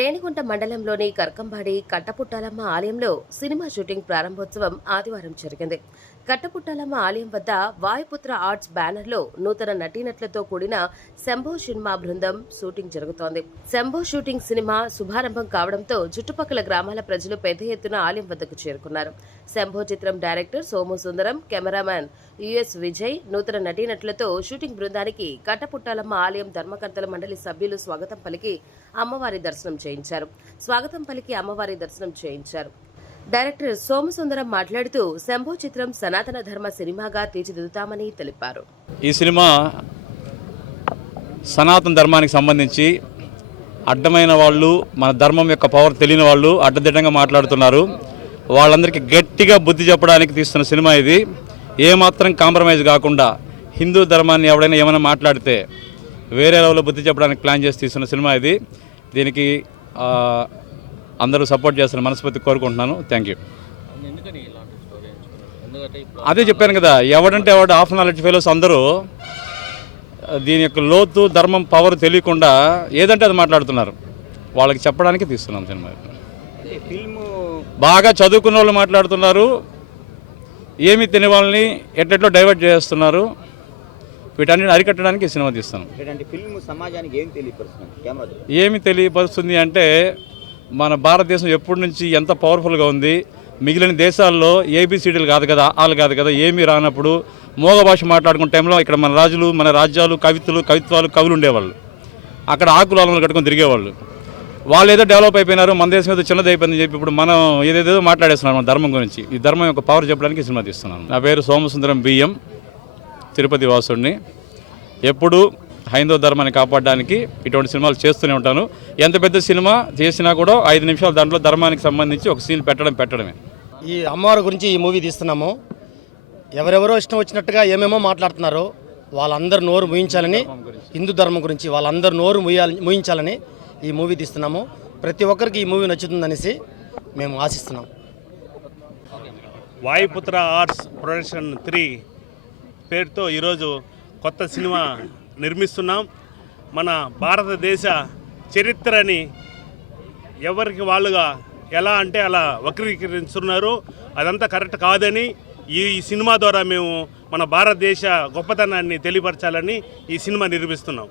రేణిగుంట మండలంలోని కర్కంబాడి కట్టపుట్టాలమ్మ ఆలయంలో cinema shooting ప్రారంభోత్సవం ఆదివారం జరిగింది. కట్టపుట్టాలమ్మ ఆలయం వద్ద వాయుపుత్ర ఆర్ట్స్ బ్యానర్లో నూతన నటీనట్లతో కూడిన శంభో సినిమా బృందం షూటింగ్ జరుగుతోంది. శంభో షూటింగ్ సినిమా శుభారంభం కావడంతో చుట్టుపక్కల గ్రామాల ప్రజలు పెద్ద ఎత్తున ఆలయం వద్దకు చేరుకున్నారు. శంభో చిత్రం director Somu Sundaram cameraman US Vijay నూతన నటీనటులతో షూటింగ్ బృందానికి కట్టపుట్టాలమ్మ ఆలయం ధర్మకర్తల మండలి సభ్యులు స్వాగతం పలికి అమ్మవారి దర్శనం చేయించారు. స్వాగతం పలికి అమ్మవారి దర్శనం చేయించారు. డైరెక్టర్ సోమసుందరం మాట్లాడుతూ శంభో చిత్రం సనాతన ధర్మ సినిమాగా తీర్చిదిద్దుతామని తెలిపారు. ఈ సినిమా సనాతన ధర్మానికి సంబంధించి అడ్డమైన వాళ్ళు మన ధర్మం యొక్క పవర్ తెలియని వాళ్ళు అడ్డదిడ్డంగా మాట్లాడుతున్నారు. వాళ్ళందరికీ గట్టిగా బుద్ధి చెప్పడానికి తీస్తున్న సినిమా ఇది. ఏమాత్రం కాంప్రమైజ్ కాకుండా హిందూ ధర్మాన్ని ఎవడైనా ఏమైనా మాట్లాడితే వేరే లెవెల్లో బుద్ధి చెప్పడానికి ప్లాన్ చేసి తీస్తున్న సినిమా ఇది. దీనికి అందరూ సపోర్ట్ చేస్తున్న మనస్ఫూర్తి కోరుకుంటున్నాను. థ్యాంక్ యూ అదే చెప్పాను కదా ఎవడంటే ఎవడు హాఫ్ నాలెడ్జ్ ఫెలోస్ అందరూ దీని యొక్క లోతు ధర్మం పవర్ తెలియకుండా ఏదంటే అది మాట్లాడుతున్నారు. వాళ్ళకి చెప్పడానికి తీస్తున్నాం సినిమా ఫిల్మ్ బాగా చదువుకున్న వాళ్ళు మాట్లాడుతున్నారు. ఏమి తినే వాళ్ళని ఎట్లెట్లో డైవర్ట్ చేస్తున్నారు. వీటన్నిటిని అరికట్టడానికి సినిమా ద్వారా. ఏమి తెలియపరుస్తుంది అంటే మన భారతదేశం ఎప్పటి నుంచి ఎంత పవర్ఫుల్గా ఉంది? మిగిలిన దేశాల్లో ఏబిసిడీలు కాదు కదా వాళ్ళు కాదు కదా ఏమీ రానప్పుడు మోగ భాష మాట్లాడుకునే టైంలో ఇక్కడ మన రాజులు మన రాజ్యాలు కవితలు కవిత్వాలు కవులు ఉండేవాళ్ళు. అక్కడ ఆకులు అలములు కట్టుకొని తిరిగేవాళ్ళు. వాళ్ళు ఏదో డెవలప్ అయిపోయినారు మన దేశం ఏదో చిన్నది అయిపోయిందని చెప్పి ఇప్పుడు మనం ఏదేదో మాట్లాడేస్తున్నాం మన ధర్మం గురించి. ఈ ధర్మం యొక్క పవర్ చెప్పడానికి సినిమా తీస్తున్నాను. నా పేరు సోమసుందరం బియ్యం తిరుపతి వాసుడిని. ఎప్పుడు హైందవ ధర్మాన్ని కాపాడడానికి ఇటువంటి సినిమాలు చేస్తూనే ఉంటాను. ఎంత పెద్ద సినిమా చేసినా కూడా ఐదు నిమిషాలు దాంట్లో ధర్మానికి సంబంధించి ఒక సీన్ పెట్టడం పెట్టడమే. ఈ అమ్మవారి గురించి ఈ మూవీ తీస్తున్నాము. ఎవరెవరో ఇష్టం వచ్చినట్టుగా ఏమేమో మాట్లాడుతున్నారు. వాళ్ళందరూ నోరు ముయించాలని హిందూ ధర్మం గురించి వాళ్ళందరూ నోరు ముయ్యాలి ముయించాలని ఈ మూవీ తీస్తున్నాము. ప్రతి ఒక్కరికి ఈ మూవీ నచ్చుతుందనేసి మేము ఆశిస్తున్నాం. వాయుపుత్ర ఆర్ట్స్ ప్రొడక్షన్ త్రీ పేరుతో ఈరోజు కొత్త సినిమా నిర్మిస్తున్నాం. మన భారతదేశ చరిత్రని ఎవరికి వాళ్ళుగా ఎలా అంటే అలా వక్రీకరిస్తున్నారు అదంతా కరెక్ట్ కాదని ఈ ఈ సినిమా ద్వారా మేము మన భారతదేశ గొప్పతనాన్ని తెలియపరచాలని ఈ సినిమా నిర్మిస్తున్నాం.